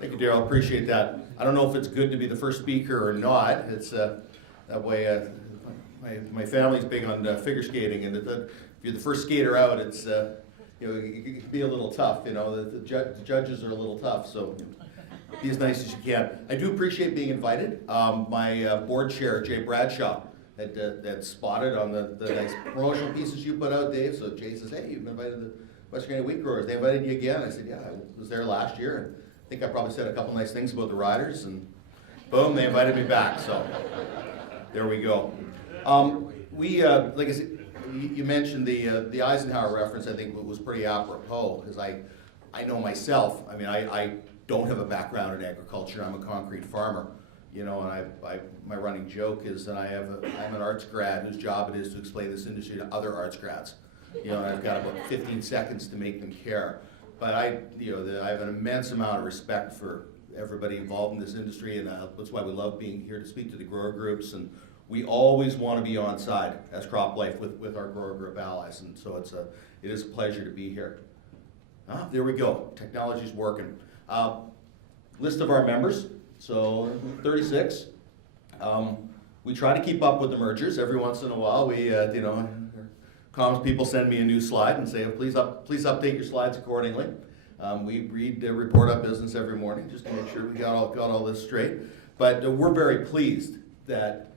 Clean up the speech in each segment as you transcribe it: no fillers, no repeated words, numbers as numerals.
Thank you, Daryl. Appreciate that. I don't know if it's good to be the first speaker or not. It's that way. My family's big on figure skating, and if you're the first skater out, it's it can be a little tough. The judges are a little tough, so be as nice as you can. I do appreciate being invited. My board chair, Jay Bradshaw, had spotted on the nice promotional pieces you put out, Dave. So Jay says, "Hey, you've been invited to the Western Canada Wheat Growers. They invited you again." I said, "Yeah, I was there last year, and I think I probably said a couple nice things about the riders, and boom, they invited me back." So there we go. Like I said, you mentioned the Eisenhower reference. I think was pretty apropos, because I know myself. I mean, I don't have a background in agriculture. I'm a concrete farmer, and my running joke is that I'm an arts grad whose job it is to explain this industry to other arts grads. And I've got about 15 seconds to make them care. But I have an immense amount of respect for everybody involved in this industry, and that's why we love being here to speak to the grower groups. And we always want to be on side as CropLife with our grower group allies, and so it is a pleasure to be here. There we go. Technology's working. List of our members. So 36. We try to keep up with the mergers. Every once in a while, we comms people send me a new slide and say, please update your slides accordingly. We read the report on business every morning just to make sure we got all this straight. But we're very pleased that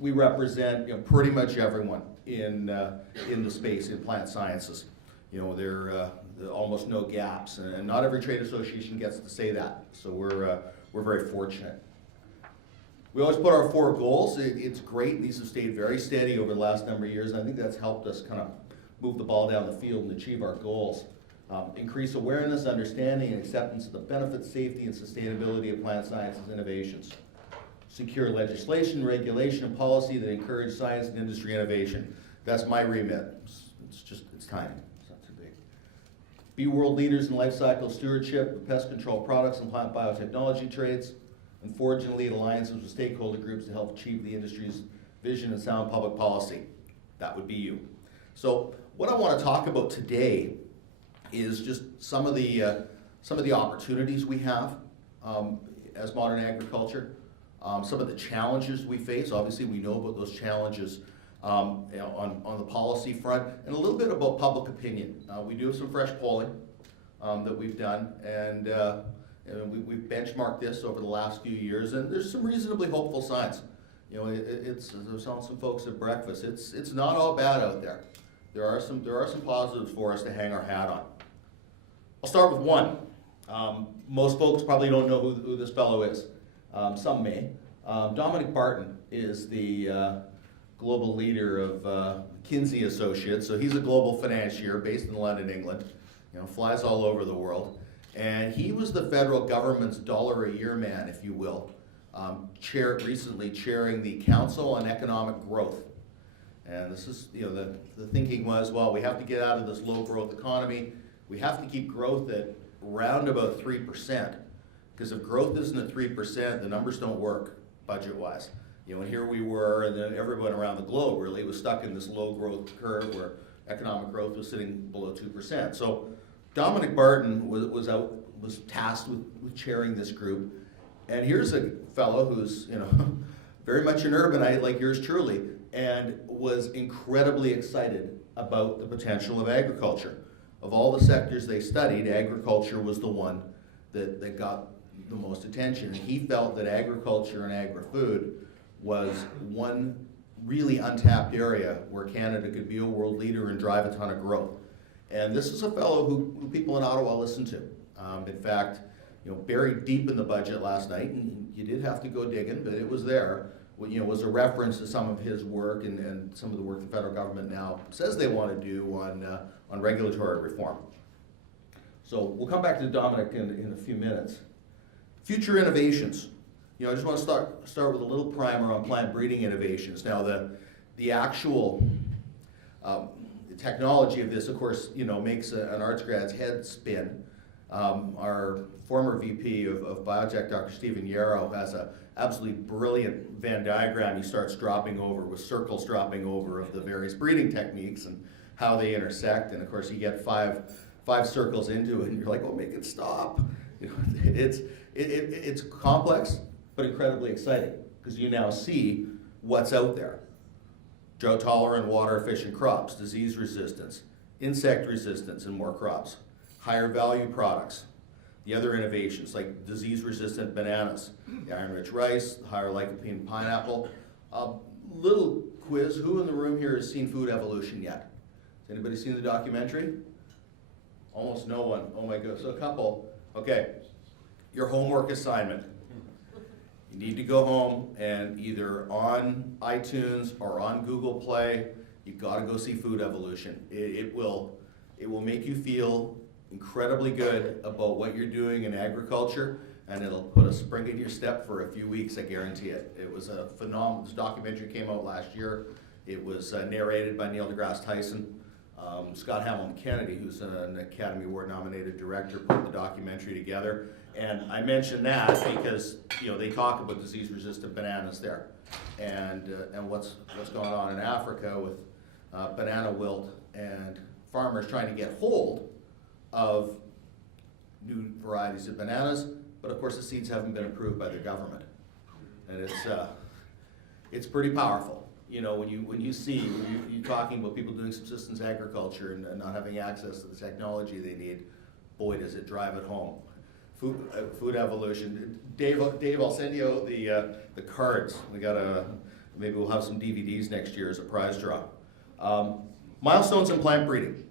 we represent pretty much everyone in the space in plant sciences. There are almost no gaps, and not every trade association gets to say that. So we're very fortunate. We always put our 4 goals. It's great. These have stayed very steady over the last number of years, and I think that's helped us kind of move the ball down the field and achieve our goals. Increase awareness, understanding, and acceptance of the benefits, safety, and sustainability of plant sciences innovations. Secure legislation, regulation, and policy that encourage science and industry innovation. That's my remit. It's tiny. It's not too big. Be world leaders in life cycle stewardship, pest control products, and plant biotechnology trades. And forge and lead alliances with stakeholder groups to help achieve the industry's vision and sound public policy. That would be you. So what I want to talk about today is just some of the opportunities we have as modern agriculture, some of the challenges we face. Obviously, we know about those challenges on the policy front, and a little bit about public opinion. We do have some fresh polling that we've done, and we've benchmarked this over the last few years, and there's some reasonably hopeful signs. I was telling some folks at breakfast, it's not all bad out there. There are some positives for us to hang our hat on. I'll start with one. Most folks probably don't know who this fellow is. Some may. Dominic Barton is the global leader of Kinsey Associates. So he's a global financier based in London, England. Flies all over the world. And he was the federal government's $1-a-year man, if you will, recently chairing the Council on Economic Growth. And this is, the thinking was, well, we have to get out of this low growth economy. We have to keep growth at around about 3%. Because if growth isn't at 3%, the numbers don't work budget-wise. And here we were, and then everyone around the globe really was stuck in this low growth curve where economic growth was sitting below 2%. So Dominic Barton was tasked with chairing this group, and here's a fellow who's very much an urbanite like yours truly, and was incredibly excited about the potential of agriculture. Of all the sectors they studied, agriculture was the one that got the most attention, and he felt that agriculture and agri-food was one really untapped area where Canada could be a world leader and drive a ton of growth. And this is a fellow who people in Ottawa listen to. In fact, buried deep in the budget last night, and you did have to go digging, but it was there. Was a reference to some of his work and some of the work the federal government now says they want to do on regulatory reform. So we'll come back to Dominic in a few minutes. Future innovations. I just want to start with a little primer on plant breeding innovations. Now the actual the technology of this, of course, makes an arts grad's head spin. Our former VP of Biotech, Dr. Stephen Yarrow, has an absolutely brilliant Venn diagram he starts dropping over, with circles dropping over of the various breeding techniques and how they intersect. And of course, you get five circles into it, and you're like, oh, make it stop. It's complex, but incredibly exciting, because you now see what's out there. Drought-tolerant, water-efficient crops, disease resistance, insect resistance in more crops, higher value products, the other innovations like disease-resistant bananas, the iron-rich rice, the higher lycopene pineapple. Little quiz, who in the room here has seen Food Evolution yet? Has anybody seen the documentary? Almost no one. Oh my goodness, so a couple. Okay, your homework assignment. You need to go home and either on iTunes or on Google Play, you've got to go see Food Evolution. It will make you feel incredibly good about what you're doing in agriculture, and it'll put a spring in your step for a few weeks, I guarantee it. It was a phenomenal, this documentary came out last year. It was narrated by Neil deGrasse Tyson. Scott Hamilton Kennedy, who's an Academy Award nominated director, put the documentary together. And I mention that because they talk about disease-resistant bananas there, and what's going on in Africa with banana wilt and farmers trying to get hold of new varieties of bananas, but of course the seeds haven't been approved by the government, and it's pretty powerful. When you see you're talking about people doing subsistence agriculture and not having access to the technology they need, boy does it drive it home. Food Evolution. Dave, I'll send you the cards. Maybe we'll have some DVDs next year as a prize draw. Milestones in plant breeding.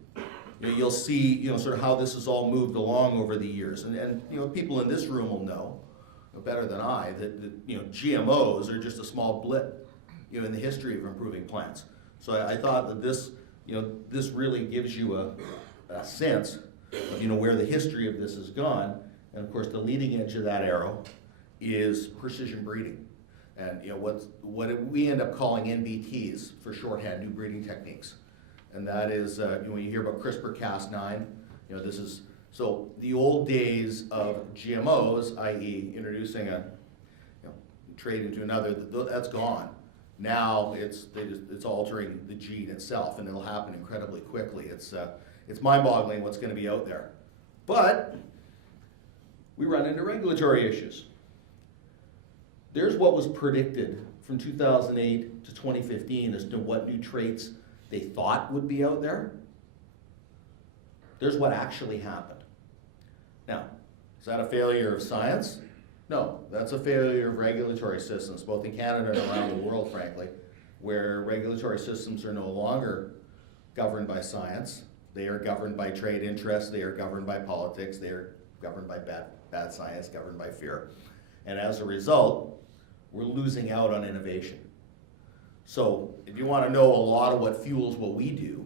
You'll see, sort of how this has all moved along over the years, and people in this room will know better than I that GMOs are just a small blip, in the history of improving plants. So I thought that this really gives you a sense of where the history of this has gone. And of course, the leading edge of that arrow is precision breeding, and what we end up calling NBTs for shorthand, new breeding techniques, and that is when you hear about CRISPR-Cas9, this is so the old days of GMOs, i.e., introducing a trait into another, that's gone. Now it's altering the gene itself, and it'll happen incredibly quickly. It's mind-boggling what's going to be out there, but we run into regulatory issues. There's what was predicted from 2008 to 2015 as to what new traits they thought would be out there. There's what actually happened. Now, is that a failure of science? No, that's a failure of regulatory systems, both in Canada and around the world, frankly, where regulatory systems are no longer governed by science. They are governed by trade interests, they are governed by politics, they are governed by bad science, governed by fear. And as a result, we're losing out on innovation. So if you want to know a lot of what fuels what we do,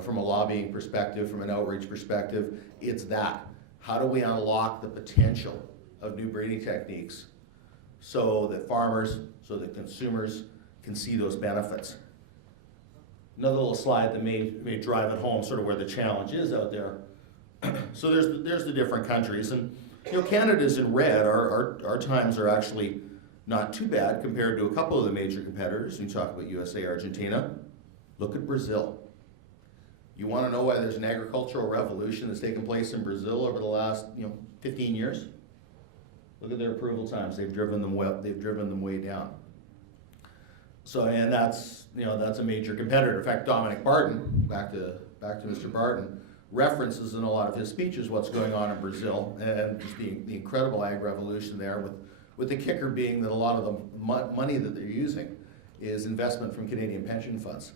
from a lobbying perspective, from an outreach perspective, it's that. How do we unlock the potential of new breeding techniques so that farmers, so that consumers can see those benefits? Another little slide that may drive it home, sort of where the challenge is out there. So there's the different countries, and Canada's in red. Our times are actually not too bad compared to a couple of the major competitors. You talk about USA, Argentina. Look at Brazil. You want to know why there's an agricultural revolution that's taken place in Brazil over the last 15 years? Look at their approval times. They've driven them way down. So, and that's a major competitor. In fact, Dominic Barton, back to Mr. Barton, references in a lot of his speeches what's going on in Brazil and just the incredible ag revolution there, with the kicker being that a lot of the money that they're using is investment from Canadian pension funds.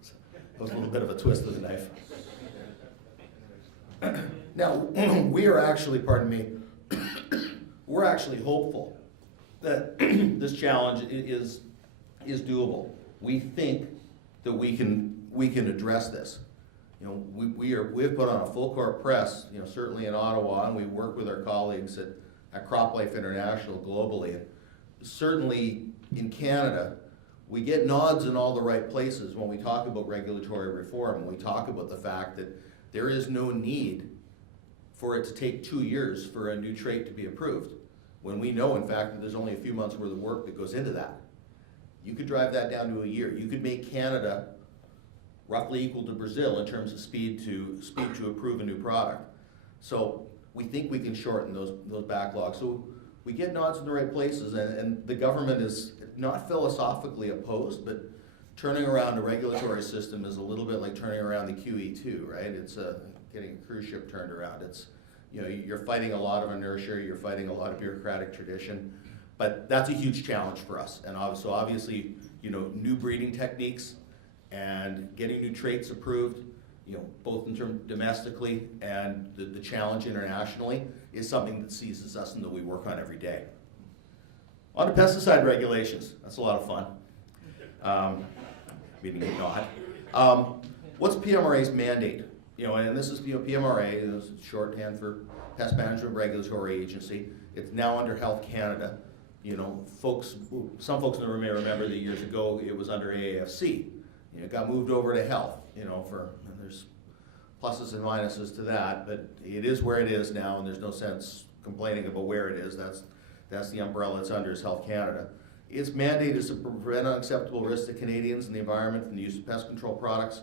So that was a little bit of a twist of the knife. Now, we are actually, we're actually hopeful that this challenge is doable. We think that we can address this. We've put on a full court press, certainly in Ottawa, and we work with our colleagues at CropLife International globally. And certainly in Canada, we get nods in all the right places when we talk about regulatory reform, when we talk about the fact that there is no need for it to take 2 years for a new trait to be approved, when we know, in fact, that there's only a few months worth of work that goes into that. You could drive that down to a year. You could make Canada roughly equal to Brazil in terms of speed to approve a new product. So we think we can shorten those backlogs. So we get nods in the right places, and the government is not philosophically opposed, but turning around a regulatory system is a little bit like turning around the QE2, right? It's getting a cruise ship turned around. It's, you're fighting a lot of inertia, you're fighting a lot of bureaucratic tradition, but that's a huge challenge for us. And so obviously, new breeding techniques and getting new traits approved, both in terms domestically and the challenge internationally is something that seizes us and that we work on every day. On to pesticide regulations, that's a lot of fun. Meaning not. What's PMRA's mandate? And this is PMRA, this is shorthand for Pest Management Regulatory Agency. It's now under Health Canada. Some folks may remember that years ago it was under AAFC. It got moved over to health. And there's pluses and minuses to that, but it is where it is now, and there's no sense complaining about where it is. That's the umbrella it's under, is Health Canada. Its mandate is to prevent unacceptable risks to Canadians and the environment from the use of pest control products.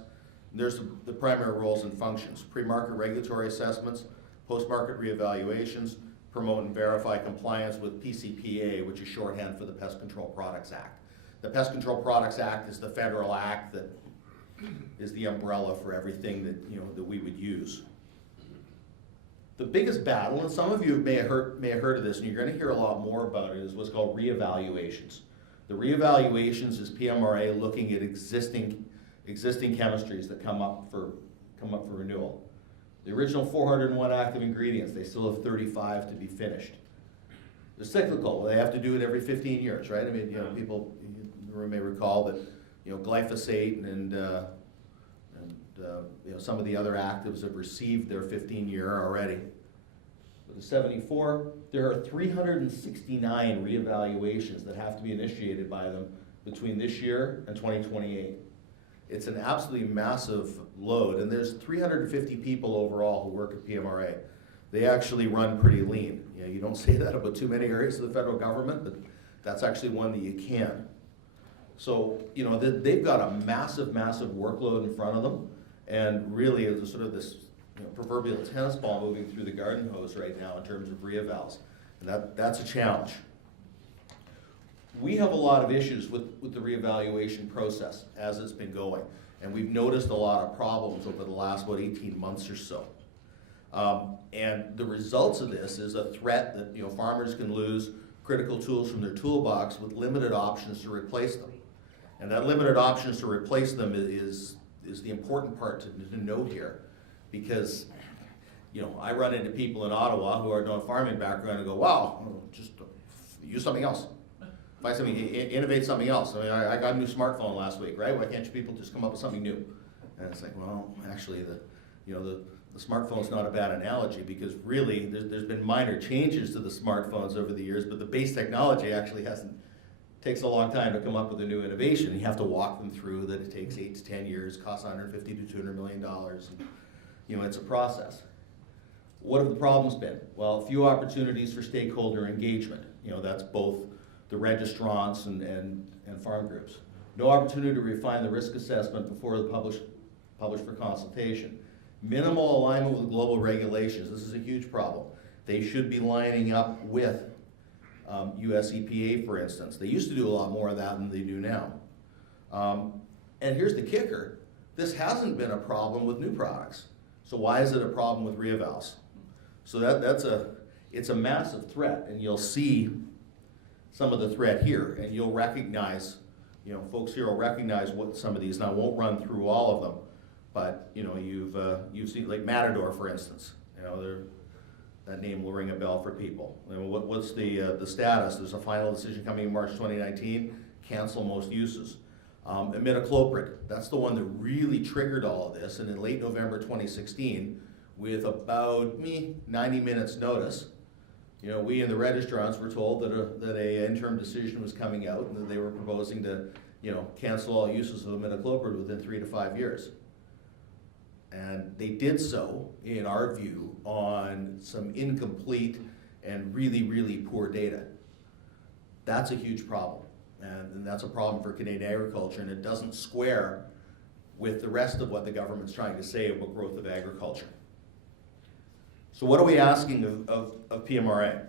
There's the primary roles and functions: pre-market regulatory assessments, post-market reevaluations, promote and verify compliance with PCPA, which is shorthand for the Pest Control Products Act. The Pest Control Products Act is the federal act that is the umbrella for everything that we would use. The biggest battle, and some of you may have heard of this, and you're going to hear a lot more about it, is what's called reevaluations. The reevaluations is PMRA looking at existing chemistries that come up for renewal. The original 401 active ingredients, they still have 35 to be finished. They're cyclical. They have to do it every 15 years, right? I mean, people may recall that glyphosate and some of the other actives have received their 15-year already. With the 74, there are 369 reevaluations that have to be initiated by them between this year and 2028. It's an absolutely massive load, and there's 350 people overall who work at PMRA. They actually run pretty lean. You don't say that about too many areas of the federal government, but that's actually one that you can. So, they've got a massive, massive workload in front of them, and really it's sort of this proverbial tennis ball moving through the garden hose right now in terms of reevals, and that's a challenge. We have a lot of issues with the reevaluation process as it's been going, and we've noticed a lot of problems over the last, 18 months or so. And the results of this is a threat that farmers can lose critical tools from their toolbox with limited options to replace them. And that limited options to replace them is the important part to note here, because I run into people in Ottawa who are doing farming background and go, wow, just use something else. Find something, innovate something else. I mean, I got a new smartphone last week, right? Why can't you people just come up with something new? And it's like, well, actually, the smartphone's not a bad analogy, because really there's been minor changes to the smartphones over the years, but the base technology actually takes a long time to come up with a new innovation. You have to walk them through that it takes 8 to 10 years, costs $150 to $200 million. And, it's a process. What have the problems been? Well, a few opportunities for stakeholder engagement. That's both the registrants and farm groups. No opportunity to refine the risk assessment before the published for consultation. Minimal alignment with global regulations. This is a huge problem. They should be lining up with US EPA, for instance. They used to do a lot more of that than they do now. And here's the kicker. This hasn't been a problem with new products. So why is it a problem with reevals? So it's a massive threat, and you'll see some of the threat here, and you'll recognize, folks here will recognize what some of these, and I won't run through all of them, but you've seen, like Matador, for instance. That name will ring a bell for people. What's the status? There's a final decision coming in March 2019, cancel most uses. Imidacloprid, that's the one that really triggered all of this, and in late November 2016, with about 90 minutes notice, we and the registrants were told that a interim decision was coming out, and that they were proposing to, cancel all uses of imidacloprid within 3 to 5 years. And they did so, in our view, on some incomplete and really, really poor data. That's a huge problem, and that's a problem for Canadian agriculture, and it doesn't square with the rest of what the government's trying to say about growth of agriculture. So what are we asking of PMRA?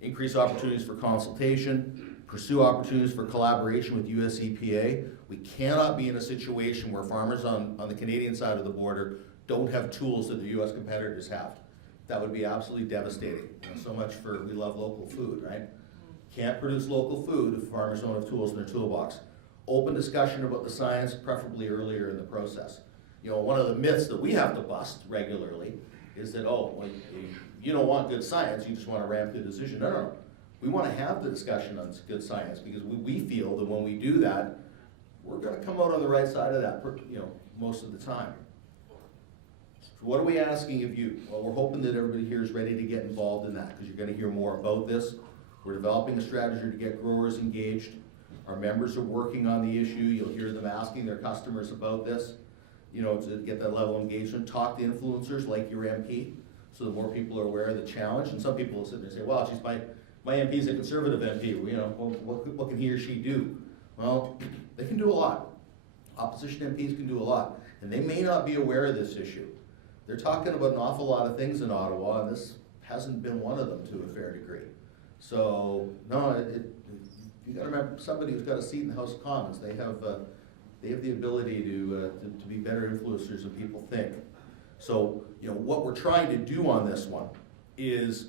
Increase opportunities for consultation, pursue opportunities for collaboration with US EPA. We cannot be in a situation where farmers on the Canadian side of the border don't have tools that the US competitors have. That would be absolutely devastating. So much for we love local food, right? Can't produce local food if farmers don't have tools in their toolbox. Open discussion about the science, preferably earlier in the process. One of the myths that we have to bust regularly is that, oh, well, you don't want good science, you just want to ramp the decision. No, no, no. We want to have the discussion on good science because we feel that when we do that, we're going to come out on the right side of that, most of the time. So what are we asking of you? Well, we're hoping that everybody here is ready to get involved in that because you're going to hear more about this. We're developing a strategy to get growers engaged. Our members are working on the issue. You'll hear them asking their customers about this, to get that level of engagement. Talk to influencers like your MP so that more people are aware of the challenge. And some people will sit there and say, well, geez, my MP's a conservative MP. What can he or she do? Well, they can do a lot. Opposition MPs can do a lot. And they may not be aware of this issue. They're talking about an awful lot of things in Ottawa, and this hasn't been one of them to a fair degree. So, no, you got to remember, somebody who's got a seat in the House of Commons, they have the ability to be better influencers than people think. So, what we're trying to do on this one is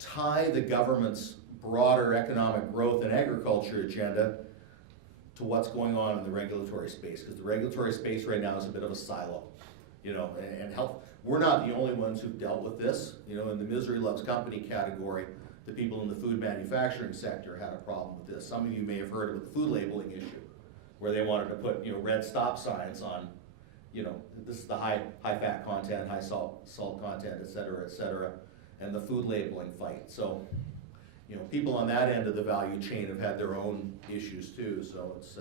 tie the government's broader economic growth and agriculture agenda to what's going on in the regulatory space, because the regulatory space right now is a bit of a silo, and health. We're not the only ones who've dealt with this. In the misery loves company category, the people in the food manufacturing sector had a problem with this. Some of you may have heard of the food labeling issue, where they wanted to put red stop signs on, this is the high fat content, high salt content, et cetera, and the food labeling fight. So, people on that end of the value chain have had their own issues too. So it's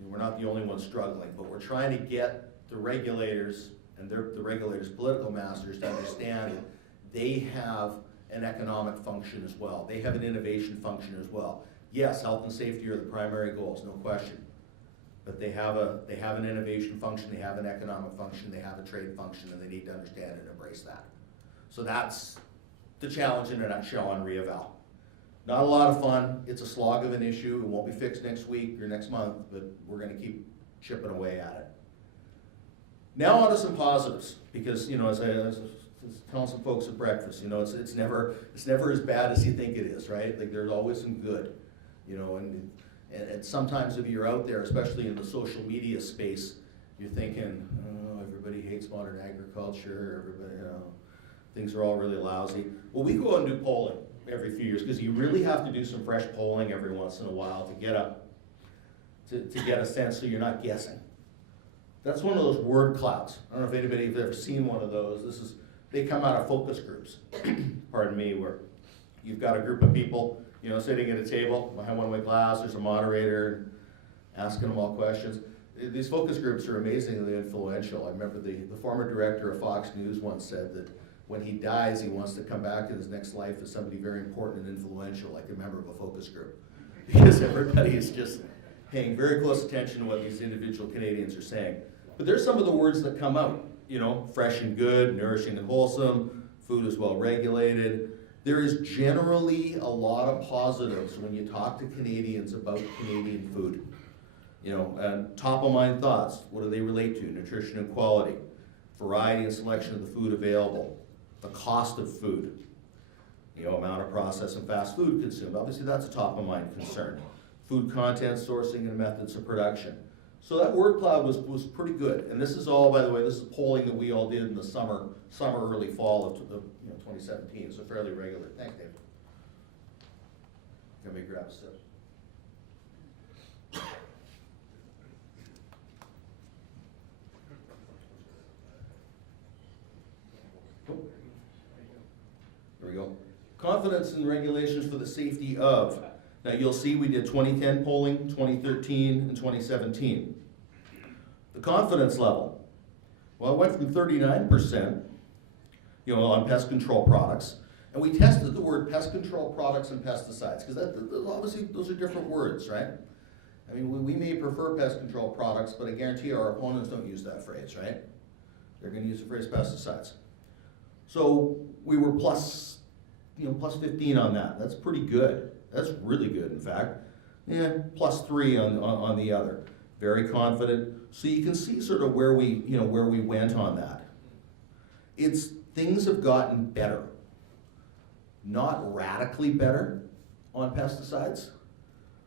we're not the only ones struggling, but we're trying to get the regulators and the regulators' political masters to understand that they have an economic function as well. They have an innovation function as well. Yes, health and safety are the primary goals, no question. But they have an innovation function, they have an economic function, they have a trade function, and they need to understand and embrace that. So that's the challenge in a nutshell on re-eval. Not a lot of fun. It's a slog of an issue. It won't be fixed next week or next month, but we're going to keep chipping away at it. Now on to some positives, because as I was telling some folks at breakfast, it's never as bad as you think it is, right? Like there's always some good, and sometimes if you're out there, especially in the social media space, you're thinking, oh, everybody hates modern agriculture, everybody, things are all really lousy. Well, we go out and do polling every few years because you really have to do some fresh polling every once in a while to get a sense so you're not guessing. That's one of those word clouds. I don't know if anybody has ever seen one of those. They come out of focus groups, pardon me, where you've got a group of people, sitting at a table behind one-way glass, there's a moderator asking them all questions. These focus groups are amazingly influential. I remember the former director of Fox News once said that when he dies, he wants to come back in his next life as somebody very important and influential, like a member of a focus group. Because everybody is just paying very close attention to what these individual Canadians are saying. But there's some of the words that come out, fresh and good, nourishing and wholesome, food is well regulated. There is generally a lot of positives when you talk to Canadians about Canadian food. And top of mind thoughts, what do they relate to? Nutrition and quality, variety and selection of the food available, the cost of food, amount of processed and fast food consumed. Obviously that's a top of mind concern. Food content, sourcing, and methods of production. So that word cloud was pretty good. And this is all, by the way, this is polling that we all did in the summer, early fall of 2017, so fairly regular. Thanks, Dave. Let me grab a sip. There we go. Confidence in regulations for the safety of. Now you'll see we did 2010 polling, 2013, and 2017. The confidence level, well, it went from 39%, on pest control products, and we tested the word pest control products and pesticides, because obviously those are different words, right? I mean, we may prefer pest control products, but I guarantee our opponents don't use that phrase, right? They're going to use the phrase pesticides. So we were plus 15 on that. That's pretty good. That's really good, in fact. Yeah, plus 3 on the other. Very confident. So you can see sort of where we went on that. Things have gotten better. Not radically better on pesticides,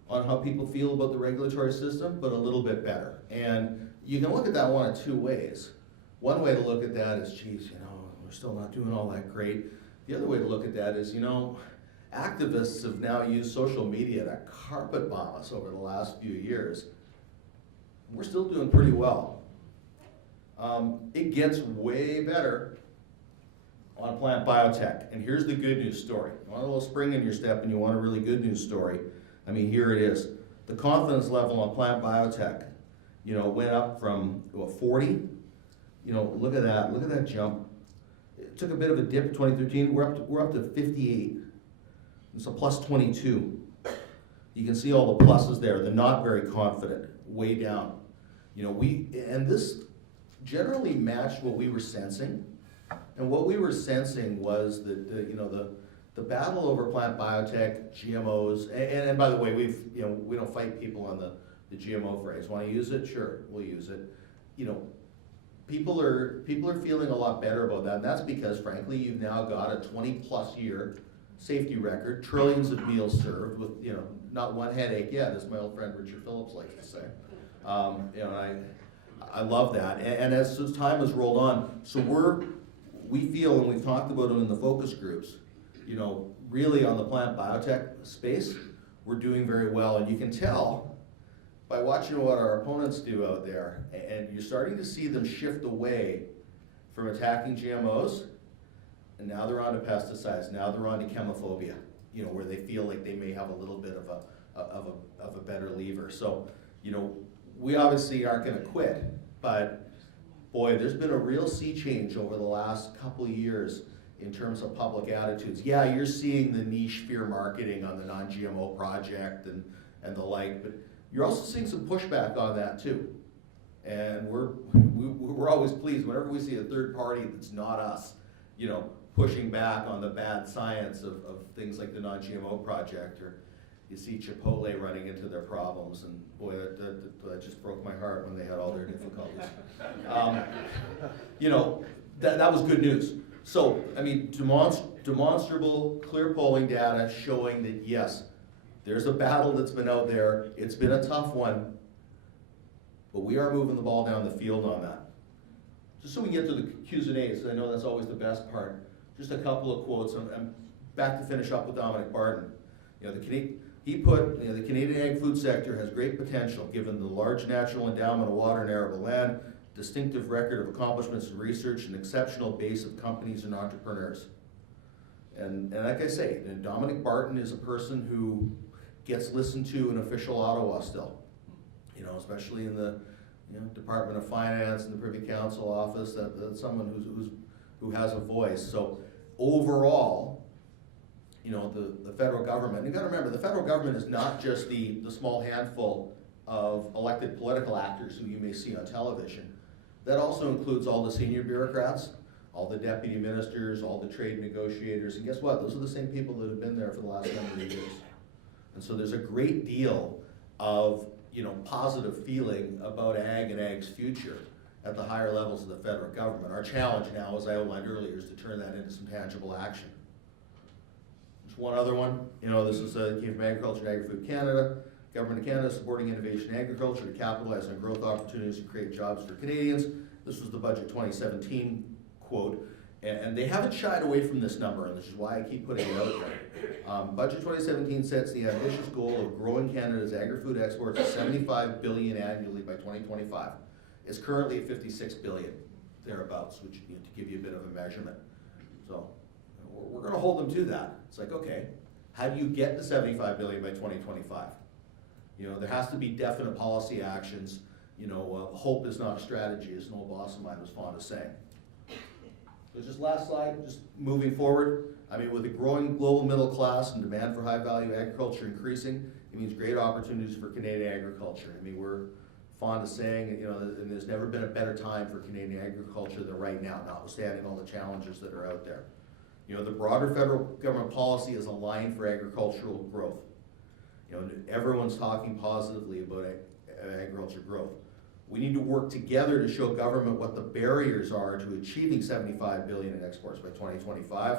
on how people feel about the regulatory system, but a little bit better. And you can look at that one of two ways. One way to look at that is, geez, we're still not doing all that great. The other way to look at that is, activists have now used social media to carpet bomb us over the last few years. We're still doing pretty well. It gets way better on plant biotech. And here's the good news story. You want a little spring in your step and you want a really good news story. Here it is. The confidence level on plant biotech, went up from 40. Look at that jump. It took a bit of a dip in 2013. We're up to 58. It's a plus 22. You can see all the pluses there. The not very confident, way down. And this generally matched what we were sensing. And what we were sensing was that the battle over plant biotech, GMOs, and by the way, we don't fight people on the GMO phrase. Want to use it? Sure, we'll use it. People are feeling a lot better about that, and that's because, frankly, you've now got a 20-plus year safety record, trillions of meals served with, not one headache yet, as my old friend Richard Phillips likes to say. I love that, and as time has rolled on, so we feel, and we've talked about it in the focus groups, really on the plant biotech space, we're doing very well, and you can tell by watching what our opponents do out there, and you're starting to see them shift away from attacking GMOs, and now they're on to pesticides, now they're on to chemophobia, where they feel like they may have a little bit of a better lever. So, we obviously aren't going to quit, but boy, there's been a real sea change over the last couple of years in terms of public attitudes. Yeah, you're seeing the niche fear marketing on the non-GMO project and the like, but you're also seeing some pushback on that too. And we're always pleased whenever we see a third party that's not us, pushing back on the bad science of things like the non-GMO project, or you see Chipotle running into their problems, and boy, that just broke my heart when they had all their difficulties. That was good news. So, demonstrable, clear polling data showing that yes, there's a battle that's been out there. It's been a tough one, but we are moving the ball down the field on that. Just so we get to the Q's and A's, I know that's always the best part. Just a couple of quotes. I'm back to finish up with Dominic Barton. He put, the Canadian ag food sector has great potential given the large natural endowment of water and arable land, distinctive record of accomplishments in research, and exceptional base of companies and entrepreneurs. And like I say, Dominic Barton is a person who gets listened to in official Ottawa still, especially in the Department of Finance and the Privy Council office, that's someone who has a voice. So overall, the federal government, you gotta remember, the federal government is not just the small handful of elected political actors who you may see on television. That also includes all the senior bureaucrats, all the deputy ministers, all the trade negotiators, and guess what? Those are the same people that have been there for the last number of years. And so there's a great deal of positive feeling about ag and ag's future at the higher levels of the federal government. Our challenge now, as I outlined earlier, is to turn that into some tangible action. Just one other one, this is came from Agriculture and Agri-Food Canada. Government of Canada supporting innovation in agriculture to capitalize on growth opportunities and create jobs for Canadians. This was the Budget 2017 quote, and they haven't shied away from this number, and this is why I keep putting it out there. Budget 2017 sets the ambitious goal of growing Canada's agri-food exports to $75 billion annually by 2025. It's currently at $56 billion, thereabouts, which to give you a bit of a measurement. So we're going to hold them to that. It's like, okay, how do you get to $75 billion by 2025? There has to be definite policy actions. Hope is not a strategy, as an old boss of mine was fond of saying. So just last slide, just moving forward. With a growing global middle class and demand for high-value agriculture increasing, it means great opportunities for Canadian agriculture. We're fond of saying, you know, and there's never been a better time for Canadian agriculture than right now, notwithstanding all the challenges that are out there. You know, the broader federal government policy is aligned for agricultural growth. You know, everyone's talking positively about agriculture growth. We need to work together to show government what the barriers are to achieving 75 billion in exports by 2025.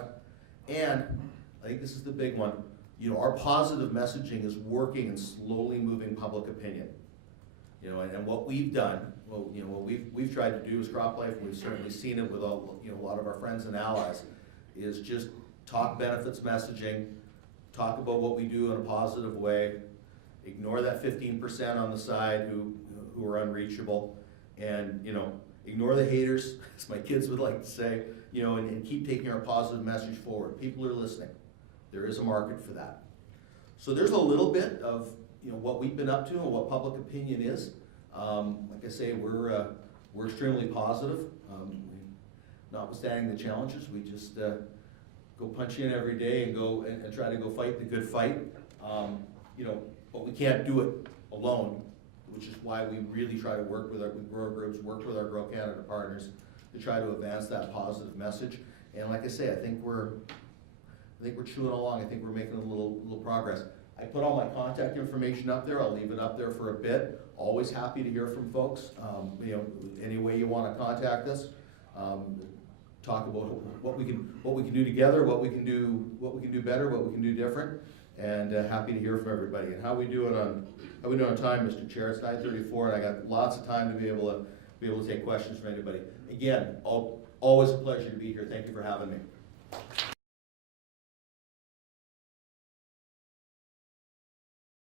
And I think this is the big one. You know, our positive messaging is working and slowly moving public opinion. You know, and what we've done, well, you know, what we've tried to do as CropLife, and we've certainly seen it with all, you know, a lot of our friends and allies, is just talk benefits messaging, talk about what we do in a positive way, ignore that 15% on the side who are unreachable, and, you know, ignore the haters, as my kids would like to say, you know, and keep taking our positive message forward. People are listening. There is a market for that. So there's a little bit of, you know, what we've been up to and what public opinion is. Like I say, we're extremely positive. Notwithstanding the challenges, we just go punch in every day and go and try to go fight the good fight. You know, but we can't do it alone, which is why we really try to work with our grower groups, work with our Grow Canada partners to try to advance that positive message. And like I say, I think we're chewing along. I think we're making a little progress. I put all my contact information up there. I'll leave it up there for a bit. Always happy to hear from folks. You know, any way you want to contact us. Talk about what we can do together, what we can do better, what we can do different, and happy to hear from everybody. And how we doing on time, Mr. Chair? It's 9:34, and I got lots of time to be able to take questions from anybody. Again, always a pleasure to be here. Thank you for having me.